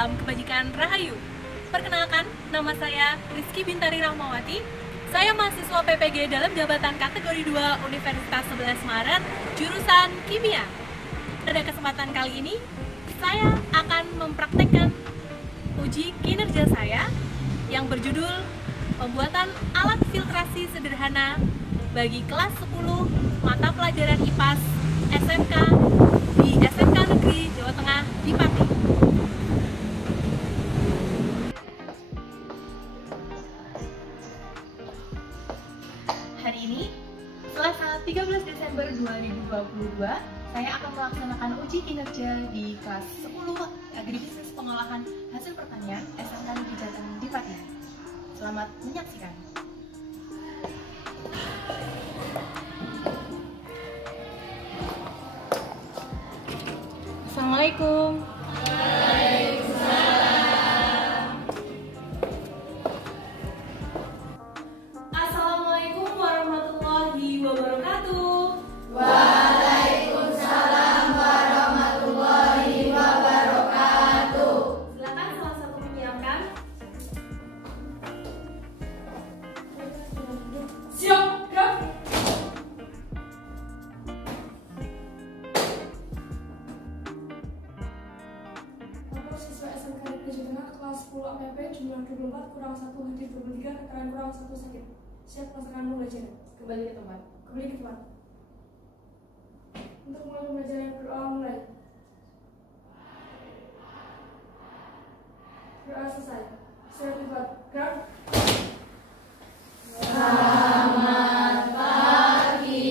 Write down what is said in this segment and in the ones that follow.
Salam kebajikan Rahayu. Perkenalkan, nama saya Rizky Bintari Rahmawati. Saya mahasiswa PPG dalam jabatan kategori 2 Universitas 11 Maret, jurusan Kimia. Pada kesempatan kali ini, saya akan mempraktekkan uji kinerja saya yang berjudul pembuatan alat filtrasi sederhana bagi kelas 10 mata pelajaran IPAS SMK di SMK Negeri Jawa Tengah di Pati. Hari ini, Selasa 13 Desember 2022, saya akan melaksanakan uji kinerja di kelas 10 Agribisnis Pengolahan Hasil Pertanian SMK Negeri Jawa Tengah di Pati. Selamat menyaksikan. Assalamualaikum. Assalamualaikum warahmatullahi wabarakatuh. Waalaikumsalam warahmatullahi wabarakatuh. Silakan salah satu menyiapkan. Siap, gerak. Lapor siswa SMK Negeri Jawa Tengah kelas 10 APP jumlah 24 kurang 1 hadir 23 keterangan kurang 1 sakit. Siap melaksanakan pembelajaran. Kembali ke tempat. Kembali ke tempat. Untuk mulai pembelajaran berdoa mulai. Berdoa selesai. Siap tempat. Gerak. Selamat pagi.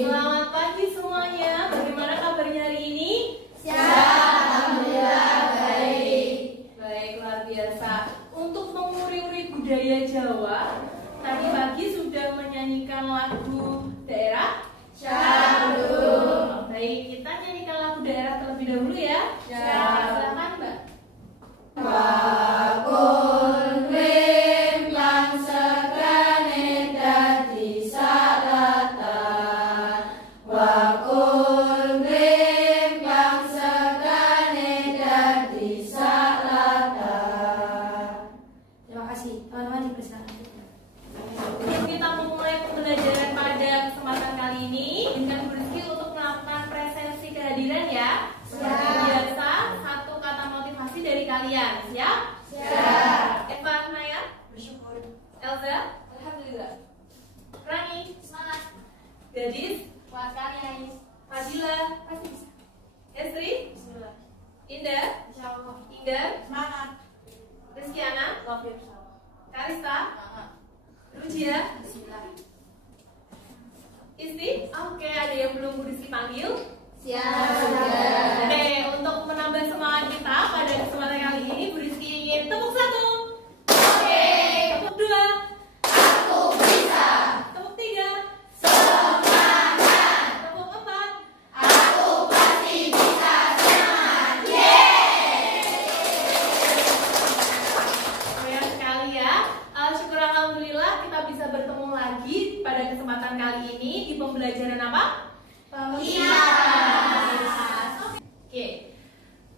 Selamat pagi semuanya. Bagaimana kabarnya hari ini? Alhamdulillah baik. Baik, luar biasa. Untuk menguri-uri budaya Jawa, tadi pagi sudah menyanyikan lagu daerah. Syahdu. Baik, kita nyanyikan lagu daerah terlebih dahulu ya. Silakan, Mbak. Wakul rimplang sekane dadi saratan. Wakul rimplang sekane dadi saratan. Terima kasih. Teman-teman dipersilakan. Sebelum kita memulai pembelajaran pada kesempatan kali ini, dengan Rizky untuk melakukan presensi kehadiran ya. Seperti biasa, satu kata motivasi dari kalian. Siap? Siap. Eva Naya? Bersyukur. Elza? Alhamdulillah. Rani? Semangat. Gadis? Kuatkan ya, Is. Fadila? Pasti bisa. Estri? Bismillah. Indah? Insyaallah. Inggar? Semangat. Rizkyana? Love yourself. Karista? Semangat. Rujia? Bismillah. Isti? Oke, ada yang belum Bu Rizky panggil? Siap. Oke, untuk menambah semangat kita pada kesempatan kali ini, Bu Rizky ingin tepuk 1. Oke. Tepuk 2. Aku bisa. Tepuk 3. Semangat. Tepuk 4. Aku pasti bisa. Semangat. Yeay. Keren sekali ya. Syukur alhamdulillah kita bisa bertemu lagi pada kesempatan kali ini di pembelajaran apa? Oke.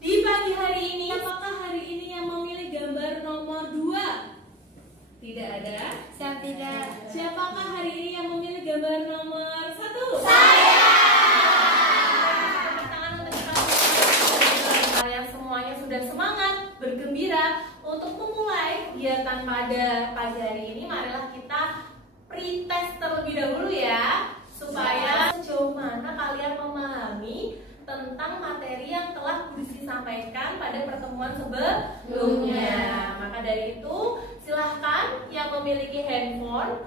Di pagi hari ini, apakah hari ini yang memilih gambar nomor 2? Tidak ada. Siap tidak. Siapakah hari ini yang memilih gambar nomor 1? Saya. Tepuk tangan untuk kita. Kalian semuanya sudah semangat, bergembira untuk memulai kegiatan pada pagi hari ini. Marilah kita pretest terlebih dahulu ya, supaya sejauh mana kalian memahami tentang materi yang telah Bu Rizky sampaikan pada pertemuan sebelumnya. Maka dari itu, silahkan yang memiliki handphone,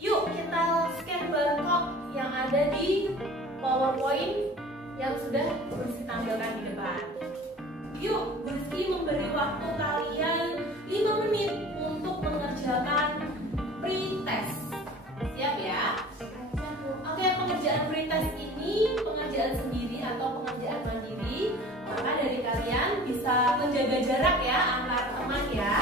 yuk kita scan barcode yang ada di PowerPoint yang sudah Bu Rizky tampilkan di depan. Yuk, Bu Rizky memberi waktu kalian 5 menit untuk mengerjakan pretest. Siap ya? Oke, pengerjaan pretest ini pengerjaan sendiri atau pengerjaan mandiri. Maka dari kalian bisa menjaga jarak ya antar teman ya.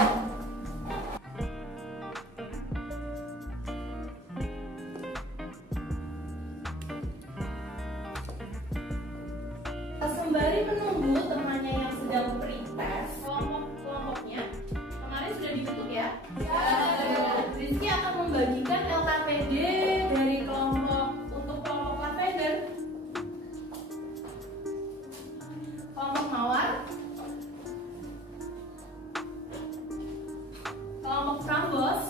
Sembari menunggu temannya yang sedang pretest, membagikan LKPD dari kelompok untuk kelompok lavender, kelompok mawar, kelompok frambos,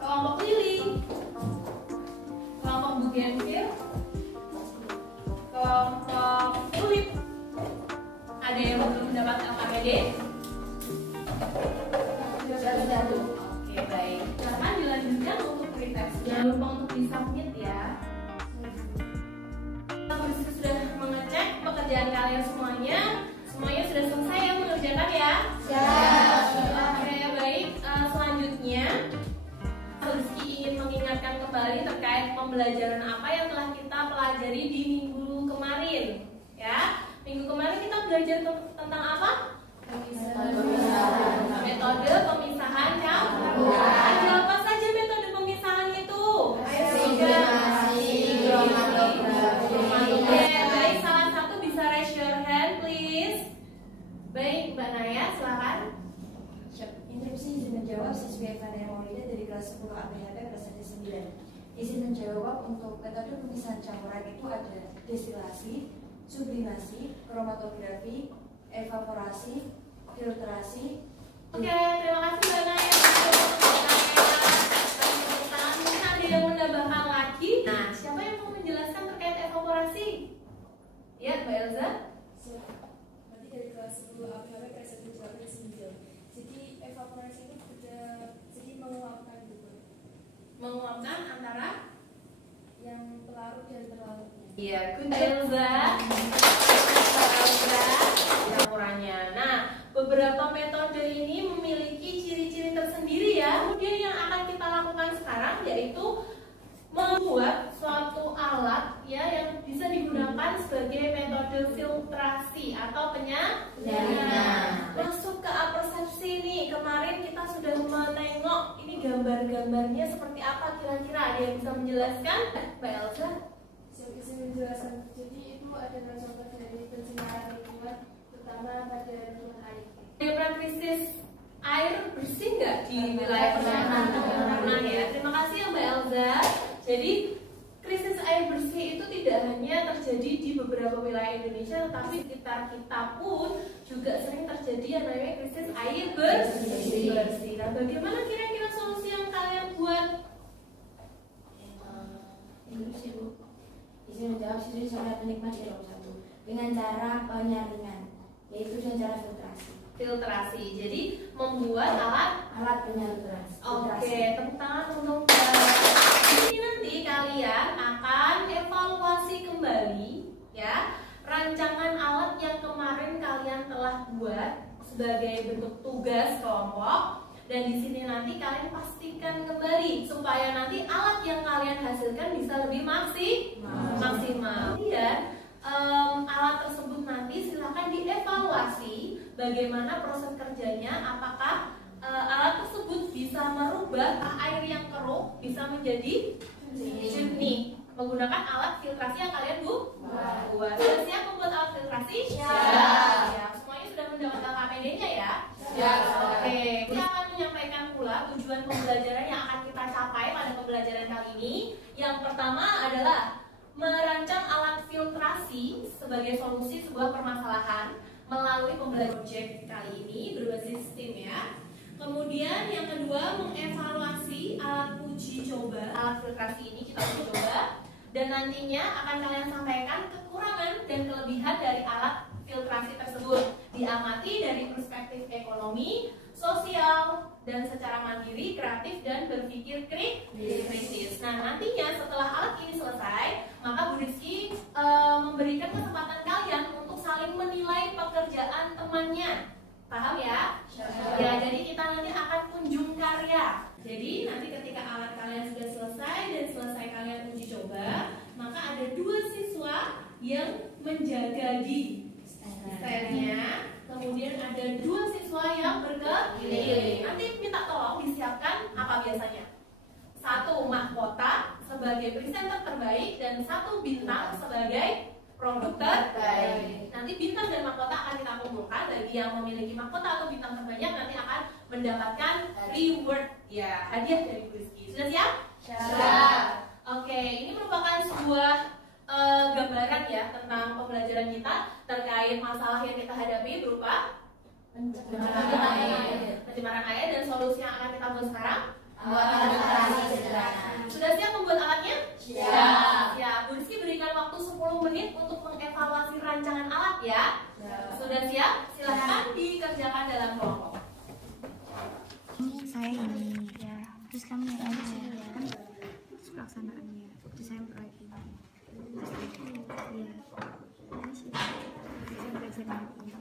kelompok lili, kelompok bugenvil, kelompok tulip. Ada yang belum mendapat LKPD? Oke, baik. Silahkan dilanjutkan untuk pretest. Jangan lupa untuk disubmit ya. Kita sudah mengecek pekerjaan kalian semuanya. Semuanya sudah selesai ya mengerjakan ya? Oke, baik. Selanjutnya Rizky ingin mengingatkan kembali terkait pembelajaran apa yang telah kita pelajari di minggu kemarin ya. Minggu kemarin kita belajar tentang apa? Metode pemisahan campuran. Ada apa saja metode pemisahan itu? Baik, salah satu bisa raise your hand please. Baik, Mbak Naya, silakan. Interupsi izin menjawab siswi Evanel Maulida dari kelas 10 APHP kelas 9. Izin menjawab untuk metode pemisahan campuran itu ada destilasi, sublimasi, kromatografi, evaporasi, filtrasi. Oke, terima kasih Mbak Naya. Mungkin ada yang menambahkan lagi. Nah, siapa yang mau menjelaskan terkait evaporasi? Ya, Mbak Elza. Nanti dari kelas 10 APHP kelas 9. Jadi evaporasi itu jadi menguapkan gitu. Menguapkan antara Yang pelarut dan terlarutnya. iya, good Elza. Campurannya. Nah, beberapa metode ini memiliki ciri-ciri tersendiri ya. Kemudian yang akan kita lakukan sekarang yaitu membuat suatu alat ya yang bisa digunakan sebagai metode filtrasi atau penyaringan. Masuk ke apersepsi nih. Kemarin kita sudah menengok ini gambar-gambarnya seperti apa kira-kira. Ada yang bisa menjelaskan? Mbak Elsa? Bisa menjelaskan. Jadi itu adalah contoh dari pencemaran lingkungan, terutama pada lingkungan air. Ada krisis air bersih nggak di wilayah Pernah ya? Terima kasih ya Mbak Elza. Jadi krisis air bersih itu tidak hanya terjadi di beberapa wilayah Indonesia, tetapi sekitar kita pun juga sering terjadi yang namanya krisis air bersih. Nah, bagaimana kira-kira solusi yang kalian buat? Izin menjawab siswi sangat menikmati kelompok 1 dengan cara penyaringan, yaitu dengan cara Filtrasi. Jadi membuat alat penyaringan. Oke, tepuk tangan untuk Mbak. Di sini nanti kalian akan evaluasi kembali ya rancangan alat yang kemarin kalian telah buat sebagai bentuk tugas kelompok. Dan di sini nanti kalian pastikan kembali supaya nanti alat yang kalian hasilkan bisa lebih maksimal. Kemudian alat tersebut nanti silakan dievaluasi bagaimana proses kerjanya, apakah alat tersebut bisa merubah air yang keruh bisa menjadi jernih menggunakan alat filtrasi yang kalian buat. Sudah siap membuat alat filtrasi? Siap. Semuanya sudah mendapat LKPD-nya ya? Oke. Kita akan menyampaikan pula tujuan pembelajaran yang akan kita capai pada pembelajaran kali ini. Yang pertama adalah merancang alat filtrasi sebagai solusi sebuah permasalahan melalui pembelajaran project kali ini berbasis STEAM ya. Kemudian yang kedua mengevaluasi alat uji coba. Alat filtrasi ini kita uji coba dan nantinya akan kalian sampaikan kekurangan dan kelebihan dari alat filtrasi tersebut. Diamati dari perspektif ekonomi, sosial, dan secara mandiri, kreatif, dan berpikir kritis. Nah, nantinya setelah alat ini selesai, maka Bu Rizky memberikan kesempatan kalian untuk saling menilai pekerjaan temannya. Paham ya? Ya, jadi kita nanti akan kunjung karya. Jadi nanti ketika alat kalian sudah selesai dan selesai kalian uji coba, maka ada 2 siswa yang menjaga di standnya. Kemudian ada 2 siswa yang berkeliling. Nanti minta tolong disiapkan apa biasanya? 1 mahkota sebagai presenter terbaik dan 1 bintang sebagai produk terbaik. Nanti bintang dan mahkota akan kita kumpulkan. Bagi yang memiliki mahkota atau bintang terbanyak nanti akan mendapatkan reward, ya, hadiah dari Bu Rizky. Sudah siap? Siap. Oke, ini merupakan sebuah gambaran ya tentang pembelajaran kita terkait masalah yang kita hadapi berupa pencemaran air, dan solusi yang akan kita buat sekarang. Sudah siap membuat alatnya? Siap. Ya, Bu Rizky berikan waktu 10 menit untuk mengevaluasi rancangan alat ya. Sudah siap? Silahkan dikerjakan dalam kelompok. Saya ini ya, terus kamu yang aja kan pelaksanaannya, terus saya proyek ini, terus ya, terus saya belajar lagi.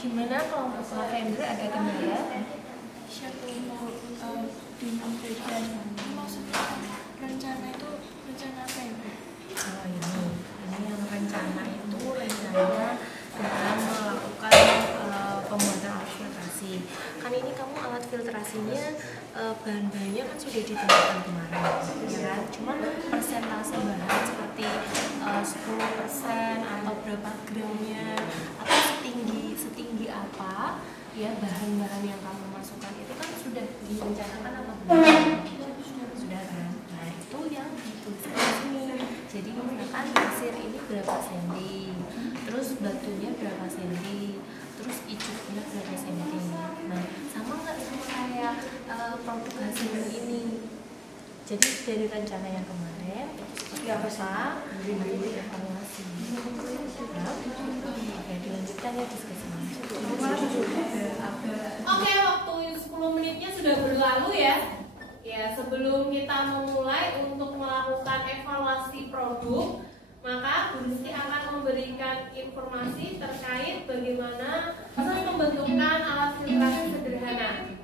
Gimana kelompok Lavender ada kendala? Siapa yang mau bingung rencana? Maksudnya rencana itu rencana apa ya, Bu? Oh ini yang rencana itu rencana dalam melakukan pembuatan alat filtrasi. Kan ini kamu alat filtrasinya bahan-bahannya kan sudah ditentukan kemarin, ya kan? Cuma persentase bahan seperti 10% atau berapa gramnya atau setinggi apa ya bahan-bahan yang kamu masukkan itu kan sudah direncanakan apa belum? Sudah kan? Nah itu yang dituliskan di sini. Jadi misalkan pasir ini berapa senti, terus batunya berapa senti, terus icuknya berapa senti. Nah sama nggak sama kayak produk hasil ini. Jadi dari rencana yang kemarin seperti apa nanti dievaluasi. Oke, dilanjutkan ya diskusi. Oke, waktu 10 menitnya sudah berlalu ya. Ya, sebelum kita memulai untuk melakukan evaluasi produk, maka Bu Rizky akan memberikan informasi terkait bagaimana pembentukan alat filtrasi sederhana.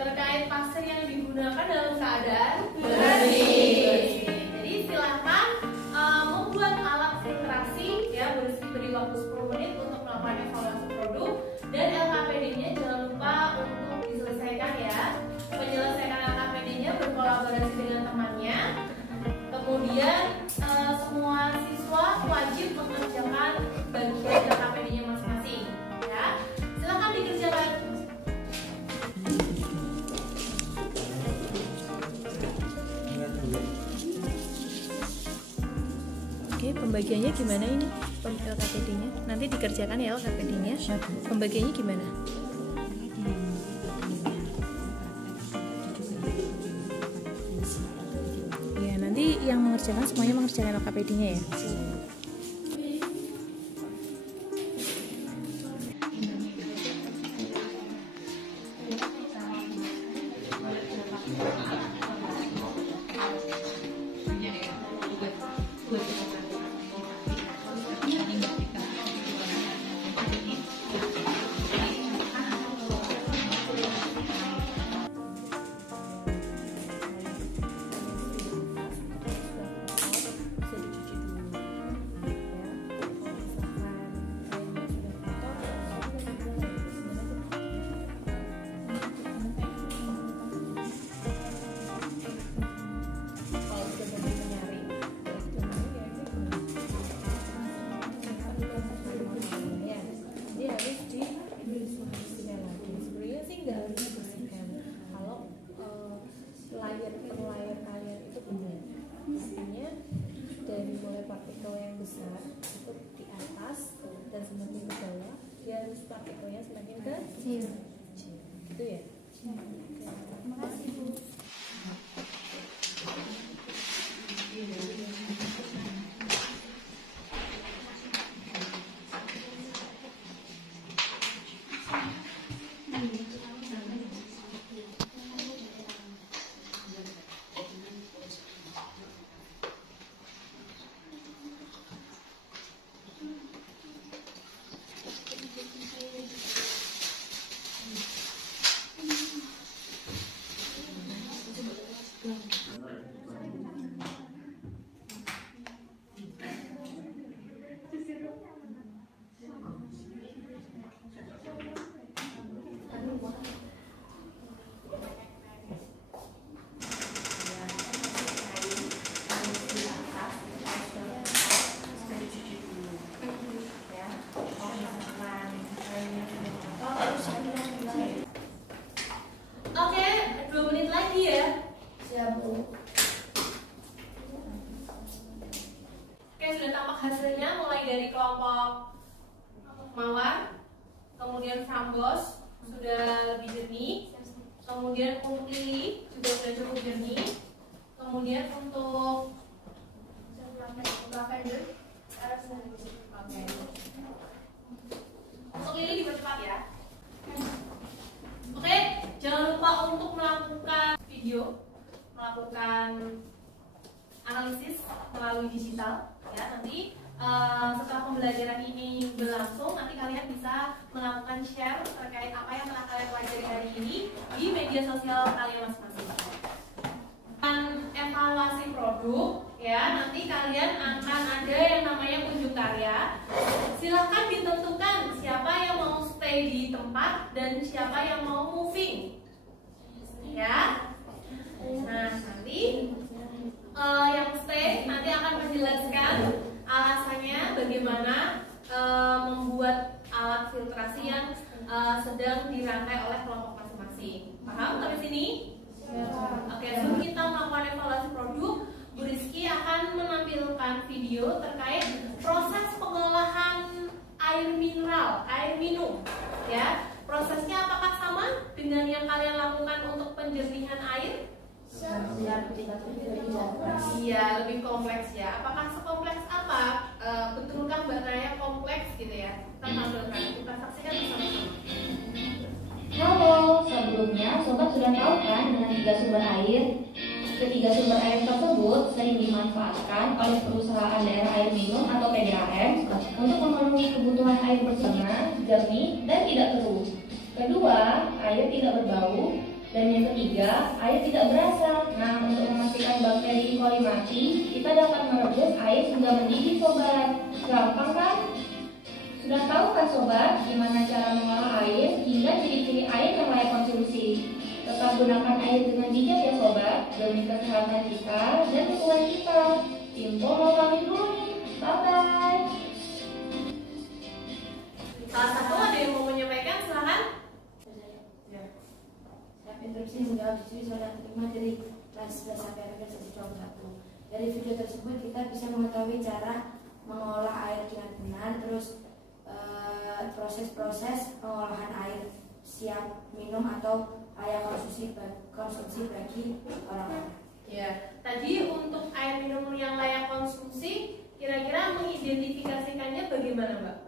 Terkait pasir yang digunakan dalam keadaan bersih. Jadi silahkan membuat alat filtrasi ya, beri waktu 10 menit untuk melakukan evaluasi produk, dan LKPD-nya jangan lupa untuk diselesaikan ya. Penyelesaian LKPD-nya berkolaborasi dengan temannya. Kemudian semua siswa wajib mengerjakan bagian LKPD-nya masing-masing ya. Silahkan dikerjakan. Oke, pembagiannya gimana ini? LKPD-nya nanti dikerjakan ya LKPD-nya. Pembagiannya gimana? Ya, nanti yang mengerjakan semuanya mengerjakan LKPD-nya ya. udah harus dibersihkan. Kalau layar kalian itu benar, artinya dari mulai partikel yang besar itu di atas dan semakin ke bawah dia harus partikelnya semakin kecil, gitu ya. Terima kasih Bu. Oke, 2 menit lagi ya. Siap Bu. Oke, sudah tampak hasilnya mulai dari kelompok mawar, kemudian frambos sudah lebih jernih, kemudian untuk lili juga sudah cukup jernih, kemudian untuk lavender, untuk lili dipercepat ya. Oke, jangan lupa untuk melakukan video, melakukan analisis melalui digital ya. Nanti setelah pembelajaran ini berlangsung, nanti kalian bisa melakukan share terkait apa yang telah kalian pelajari hari ini di media sosial kalian masing-masing. Dan evaluasi produk ya, nanti kalian akan ada yang namanya kunjung karya. Silahkan ditentukan siapa yang mau stay di tempat dan siapa yang mau moving ya. Nah, nanti yang stay nanti akan menjelaskan alasannya bagaimana membuat alat filtrasi yang sedang dirangkai oleh kelompok masing-masing. Paham sampai sini? Oke, sebelum kita melakukan evaluasi produk, Bu Rizky akan menampilkan video terkait proses pengolahan air mineral, air minum ya. Prosesnya apakah sama dengan yang kalian lakukan untuk penjernihan air? Iya, lebih kompleks ya. Apakah sekompleks apa? Betulkah Mbak Naya kompleks gitu ya? Kita tampilkan, kita saksikan bersama-sama. Halo, sebelumnya Sobat sudah tahu kan dengan 3 sumber air? Ketiga sumber air tersebut sering dimanfaatkan oleh perusahaan daerah air minum atau PDAM untuk memenuhi kebutuhan air bersih, jernih, dan tidak keruh. Kedua, air tidak berbau. Dan yang ketiga, air tidak berasa. Nah, untuk memastikan bakteri E. coli mati, kita dapat merebus air hingga mendidih, Sobat. Gampang kan? Sudah tahu kan Sobat, gimana cara mengolah air hingga ciri-ciri air yang layak konsumsi? Tetap gunakan air dengan bijak ya Sobat, demi kesehatan kita dan lingkungan kita. Info mau pamit dulu nih, bye-bye. Salah satu ada yang mau menyampaikan, silahkan. Interupsi menjawab siswi sudah terima dari kelas 11 sampai kelas 1. Dari video tersebut kita bisa mengetahui cara mengolah air dengan benar, terus proses-proses pengolahan air siap minum atau layak konsumsi bagi orang-orang. Ya, tadi untuk air minum yang layak konsumsi, kira-kira mengidentifikasikannya bagaimana, Mbak?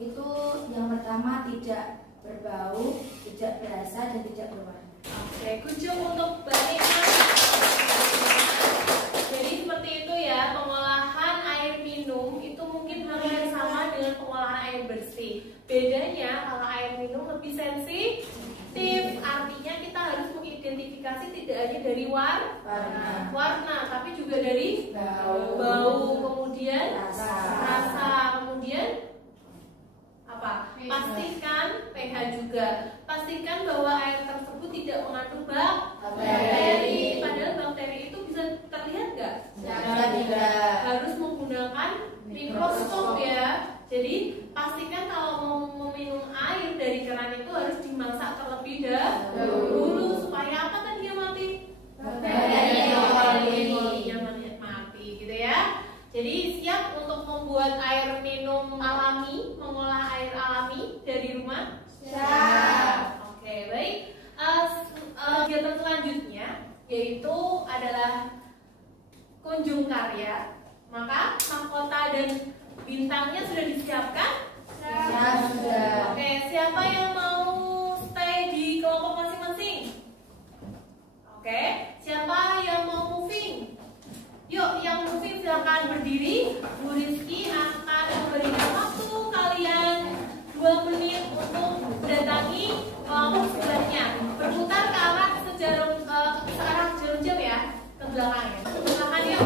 Itu yang pertama tidak berbau, tidak berasa, dan tidak berwarna. Oke, kunjung untuk Mbak Nina. Jadi seperti itu ya, pengolahan air minum itu mungkin hampir sama dengan pengolahan air bersih. Bedanya kalau air minum lebih sensitif, artinya kita harus mengidentifikasi tidak hanya dari warna, tapi juga dari bau, kemudian rasa, kemudian apa? Pastikan pH juga. Pastikan bahwa air tersebut tidak mengandung bakteri. Padahal bakteri itu bisa terlihat nggak? Tidak. Harus menggunakan mikroskop ya. Jadi pastikan kalau mau meminum air dari keran itu harus dimasak terlebih sebentar ya. Maka mahkota dan bintangnya sudah disiapkan? Sudah. Oke, siapa yang mau stay di kelompok masing-masing? Oke, siapa yang mau moving? Yuk, yang moving silakan berdiri. Bu Rizky akan memberikan waktu kalian 2 menit untuk mendatangi kelompok sebelahnya. Berputar ke arah searah jarum jam ya, ke belakang ya. Silakan yuk.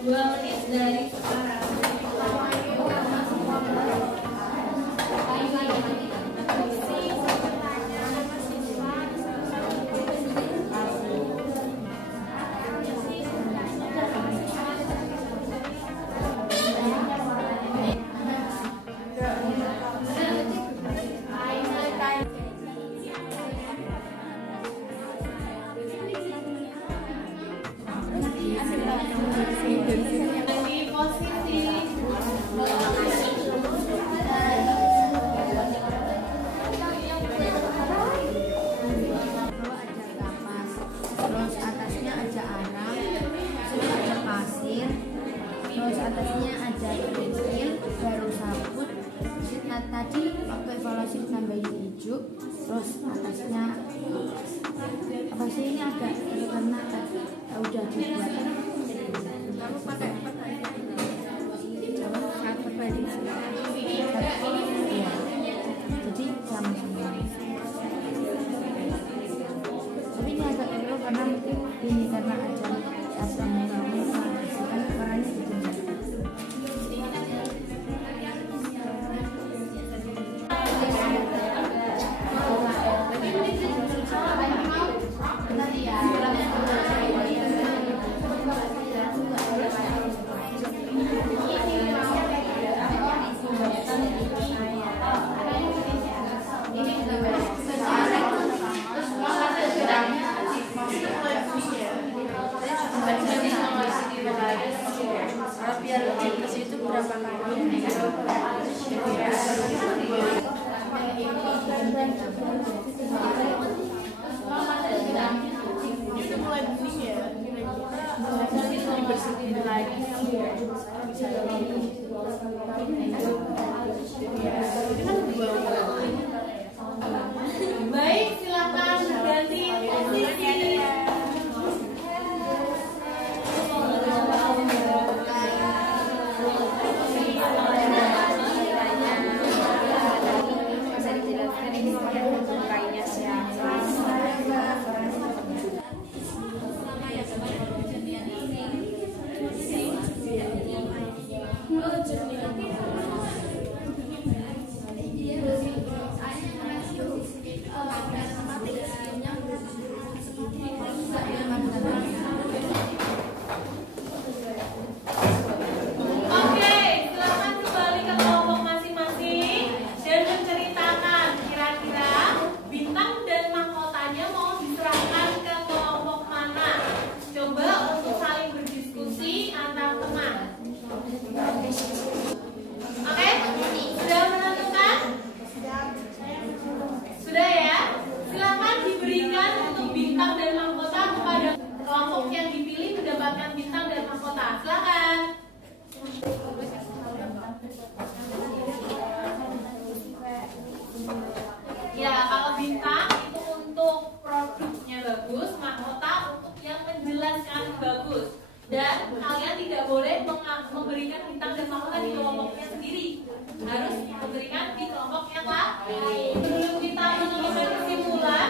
2 menit dari sekarang. Di posisi terus atasnya ada arang, terus ada pasir, terus atasnya ada kerikil, baru sabut. Nah, tadi waktu evaluasi tambahin hijau, terus atasnya apa sih ini agak karena udah dibuat. Kamu pakai apa tadi? Iya. Jadi sama-sama. Tapi ini agak perlu karena mungkin ini karena ada muka kan warnanya gitu. Biar ke situ berapa kali? itu mulai bunyi ya. Dibersihin lagi. Baik, silakan ganti posisi. Ya, kalau bintang itu untuk produknya bagus, mahkota untuk yang menjelaskan bagus. Dan kalian tidak boleh memberikan bintang dan mahkota di kelompoknya sendiri, harus memberikan di kelompok yang lain. Sebelum kita menemukan kesimpulan,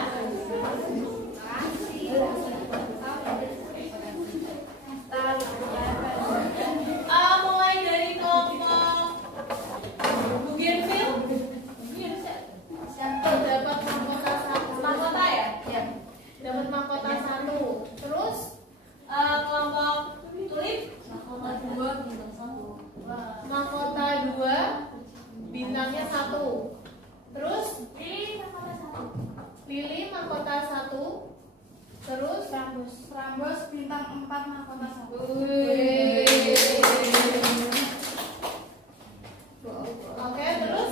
mulai dari kelompok Bougainville dapat mahkota ya? Ya. Dapat mahkota 1. Terus kelompok Tulip mahkota 2 bintangnya 1. Terus Lili mahkota 1. Terus Rambos bintang 4 mahkota 1. Oke, terus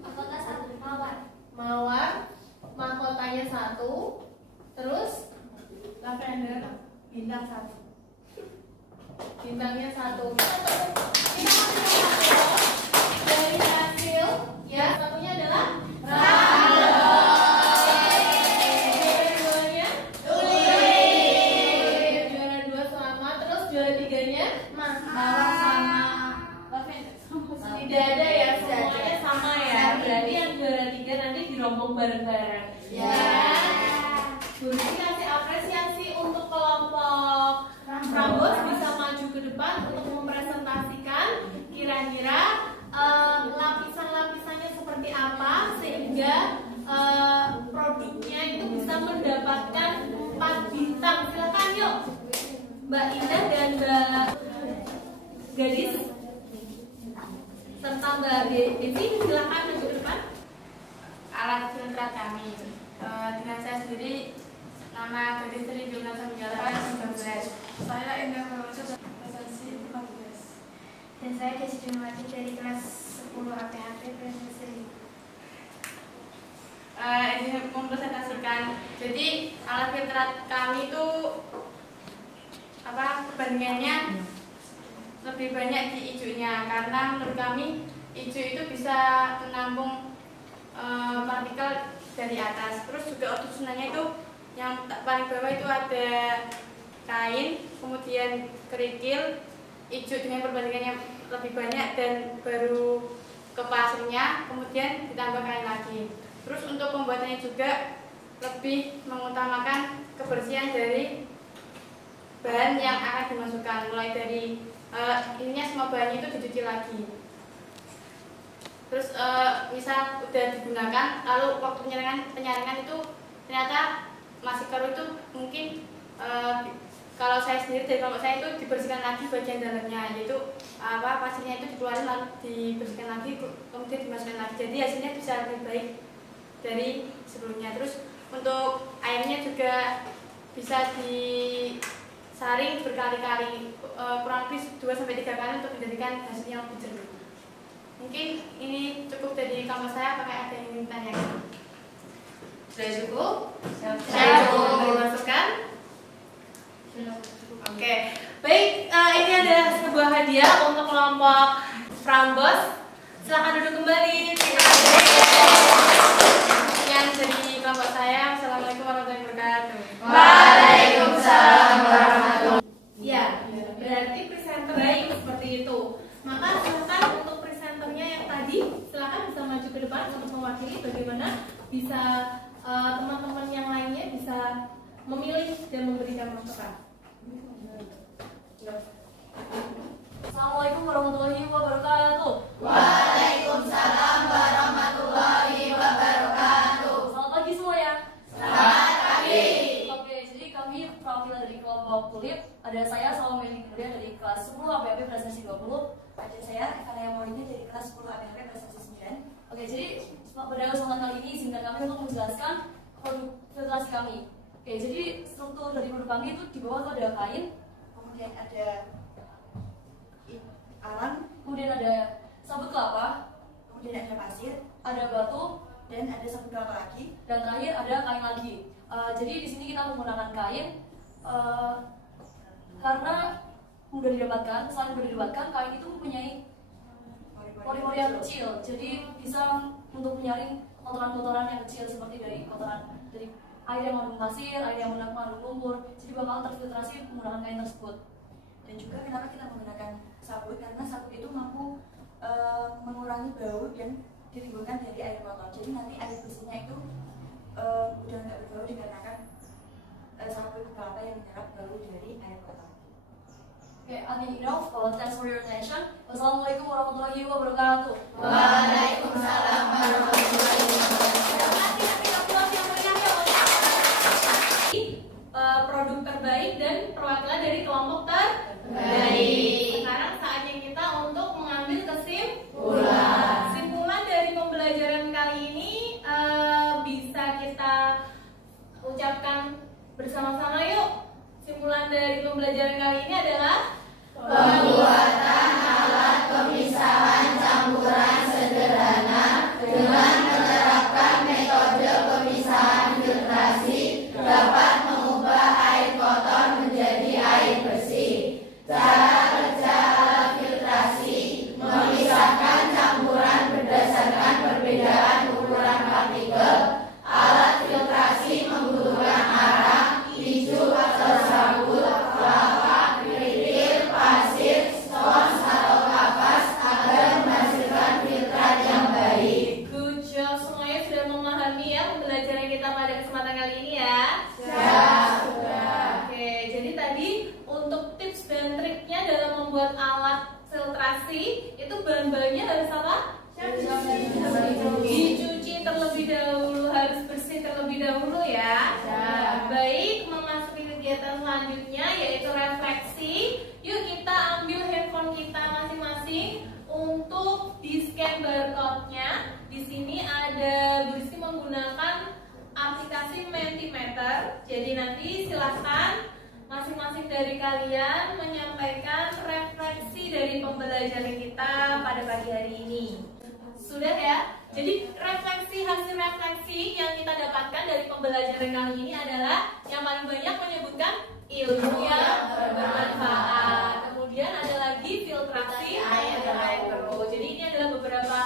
mahkota 1 Mawar mahkotanya 1. Terus Lavender Bintang 1. Bintangnya 1. Kita kasih satu dari hasil ya. Satunya adalah tidak ada ya, semuanya sama ya. Berarti yang juara 3 nanti dirombong bareng-bareng. Ya. Guru kasih apresiasi untuk kelompok Prambors bisa maju ke depan untuk mempresentasikan kira-kira lapisan-lapisannya seperti apa sehingga produknya itu bisa mendapatkan 4 bintang. Silakan yuk, Mbak Indah dan Mbak Gadis serta Mbak Desi, silakan maju ke depan. Alat filter kami dengan saya sendiri, nama Gadis Sri Jurnal 19. Saya Indah Proses presentasi 15. Dan saya Desi Junwati dari kelas 10 APHP presentasi. Ini mempresentasikan. Jadi alat filter kami itu perbandingannya lebih banyak di hijaunya, karena menurut kami hijau itu bisa menampung partikel dari atas. Terus juga otosunanya itu yang paling bawah itu ada kain, kemudian kerikil, hijau dengan perbandingannya lebih banyak, dan baru ke pasirnya, kemudian ditambah kain lagi. Terus untuk pembuatannya juga lebih mengutamakan kebersihan dari bahan yang akan dimasukkan, mulai dari ininya semua bahannya itu dicuci lagi. Terus misal udah digunakan, lalu waktu penyaringan itu ternyata masih keruh, itu mungkin kalau saya sendiri dari kelompok saya itu dibersihkan lagi bagian dalamnya, yaitu pasirnya itu dikeluarin lalu dibersihkan lagi, kemudian dimasukkan lagi. Jadi hasilnya bisa lebih baik dari sebelumnya. Terus untuk airnya juga bisa disaring berkali-kali, kurang lebih 2-3 kali untuk menjadikan hasilnya lebih jernih. Mungkin ini cukup dari kelompok saya. Apakah ada yang ingin ditanyakan? Sudah cukup? Saya cukup dimasukkan? Oke, baik. Ini adalah sebuah hadiah untuk kelompok Prambors. Silakan duduk kembali. Yang dari kelompok saya. Assalamualaikum warahmatullahi wabarakatuh. Waalaikumsalam warahmatullahi wabarakatuh. Ya, berarti presenter baik seperti itu. Maka silakan untuk presenternya yang tadi, silakan bisa maju ke depan untuk mewakili bagaimana bisa teman-teman yang lainnya bisa memilih dan memberikan masukan. Assalamualaikum warahmatullahi wabarakatuh. Waalaikumsalam warahmatullahi wabarakatuh. Selamat pagi semuanya. Selamat pagi. Oke, jadi kami perwakilan dari kelompok Tulip. Ada saya Salomeli kemudian dari kelas 10 APHP prestasi 20. Ada saya Evanaya Maulida dari kelas 10 APHP prestasi 9. Oke, jadi pada kesempatan kali ini izinkan kami untuk menjelaskan produk filtrasi kami. Oke, jadi struktur dari produk kami itu di bawah itu ada kain, Kemudian ada arang, kemudian ada sabut kelapa, kemudian ada pasir, ada batu, dan ada sabut kelapa lagi. dan terakhir ada kain lagi. Jadi di sini kita menggunakan kain karena mudah didapatkan. Selain mudah didapatkan, kain itu mempunyai pori-pori yang kecil, jadi bisa untuk menyaring kotoran-kotoran yang kecil seperti dari kotoran dari air yang mengandung pasir, air yang mengandung lumpur. Jadi bakal terfiltrasi menggunakan kain tersebut. Dan juga kenapa kita menggunakan sabut, karena sabut itu mampu mengurangi bau yang ditimbulkan dari air kotor. Jadi nanti air bersihnya itu udah nggak berbau dikarenakan sabut kelapa yang menyerap bau dari air kotor. Okay, I think enough. Thanks for your attention. Wassalamualaikum warahmatullahi wabarakatuh. Waalaikumsalam warahmatullahi wabarakatuh. Produk terbaik dan perwakilan dari kelompok terbaik. Sekarang saatnya kita untuk mengambil kesimpulan. Kesimpulan dari pembelajaran kali ini bisa kita ucapkan bersama-sama yuk. Kesimpulan dari pembelajaran kali ini adalah Pembuatan alat pemisahan campuran sederhana dengan menerapkan metode pemisahan filtrasi dapat mengubah air kotor menjadi Jadi nanti silahkan masing-masing dari kalian menyampaikan refleksi dari pembelajaran kita pada pagi hari ini. Sudah ya? Jadi hasil refleksi yang kita dapatkan dari pembelajaran kali ini adalah yang paling banyak menyebutkan ilmu yang bermanfaat. Kemudian ada lagi filtrasi air keruh. Jadi ini adalah beberapa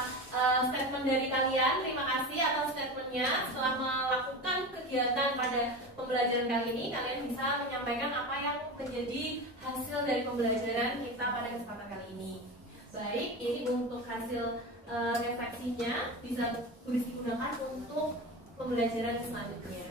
statement dari kalian. Terima kasih atas statementnya. Setelah melakukan kegiatan pada pembelajaran kali ini, kalian bisa menyampaikan apa yang menjadi hasil dari pembelajaran kita pada kesempatan kali ini. Baik, ini untuk hasil refleksinya bisa digunakan untuk pembelajaran selanjutnya.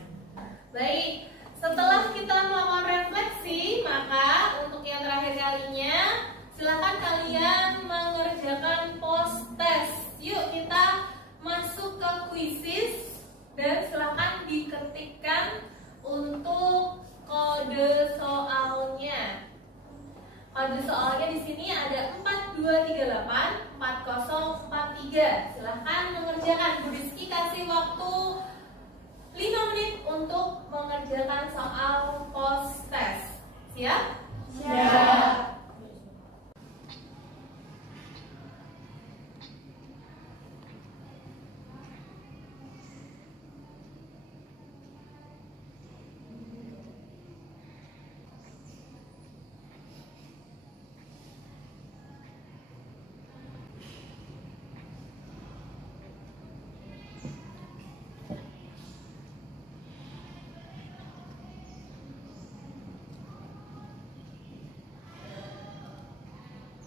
Baik, setelah kita melakukan refleksi, maka untuk yang terakhir kalinya silakan kalian mengerjakan post test. Yuk kita masuk ke quizzes dan silakan diketikkan untuk kode soalnya. Kode soalnya di sini ada 4238 4043. Silahkan mengerjakan. Bu Rizky kasih waktu 5 menit untuk mengerjakan soal post test. Siap? Siap.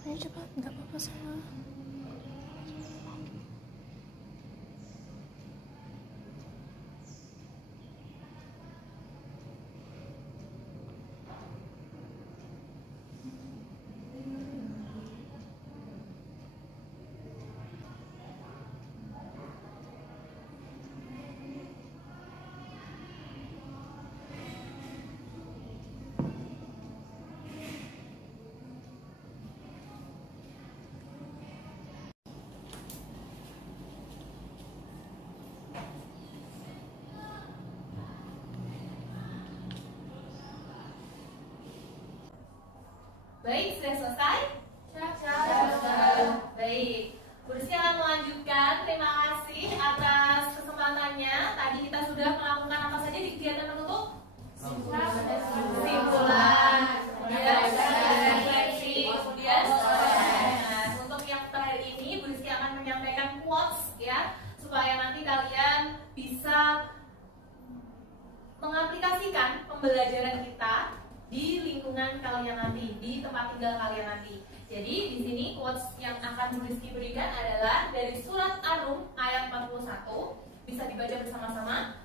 Ayo cepat, nggak apa-apa salah. Baik, sudah selesai? Baik, Bu Rizky akan melanjutkan. Terima kasih atas kesempatannya. Tadi kita sudah melakukan apa saja di kegiatan tertutup? Simpulan, kemudian refleksi, kemudian untuk yang terakhir ini Bu Rizky akan menyampaikan quotes ya, supaya nanti kalian bisa mengaplikasikan pembelajaran kita di lingkungan kalian nanti, di tempat tinggal kalian nanti. Jadi di sini quotes yang akan Bu Rizky berikan adalah dari surat Ar-Rum ayat 41. Bisa dibaca bersama-sama.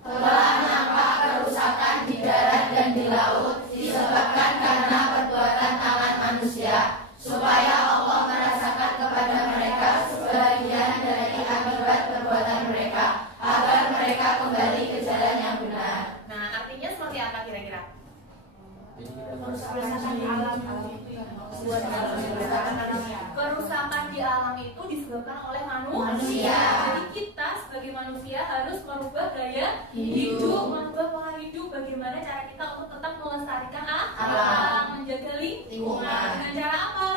Telah nampak kerusakan di darat dan di laut disebabkan karena perbuatan tangan manusia, supaya Allah merasakan kepada mereka sebagian dari akibat perbuatan mereka, agar mereka kembali ke jalan yang benar. Nah, artinya seperti apa kira-kira? Kerusakan di alam itu disebabkan oleh manusia. Jadi kita sebagai manusia harus merubah gaya hidup, merubah pola hidup. Bagaimana cara kita untuk tetap melestarikan alam, menjaga lingkungan. Dengan cara apa?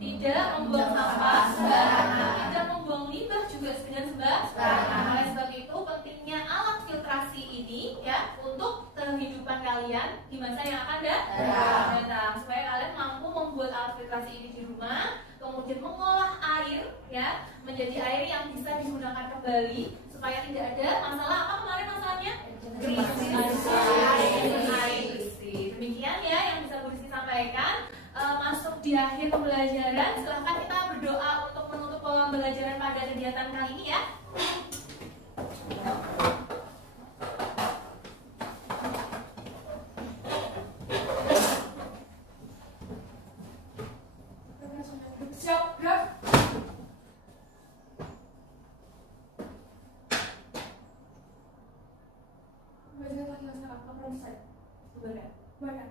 Tidak membuang sampah sembarangan, tidak membuang limbah juga dengan sembarangan. Oleh sebab itu pentingnya alat filtrasi ini ya untuk kehidupan kalian di masa yang akan datang, supaya kalian mampu membuat alat filtrasi ini di rumah, kemudian mengolah air ya menjadi air yang bisa digunakan kembali, supaya tidak ada masalah apa kemarin masalahnya krisis air bersih. Demikian ya yang bisa Bu Rizky sampaikan. Masuk di akhir pembelajaran, silahkan kita berdoa untuk menutup pembelajaran pada kegiatan kali ini ya. Siap, gerak. Belajar lagi sekarang, apa belum selesai? Benar.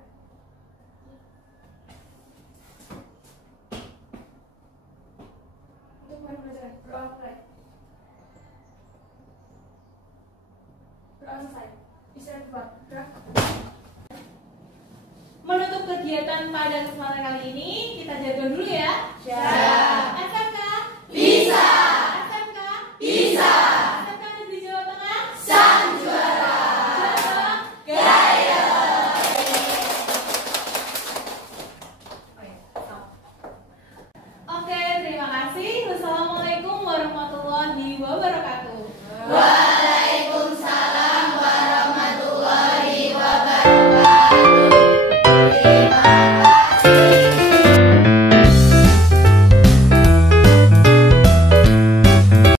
Untuk mulai pelajaran, berdoa mulai. Berdoa selesai. Bisa buat gerak. Menutup kegiatan pada kesempatan kali ini, kita jaga dulu ya. Ya.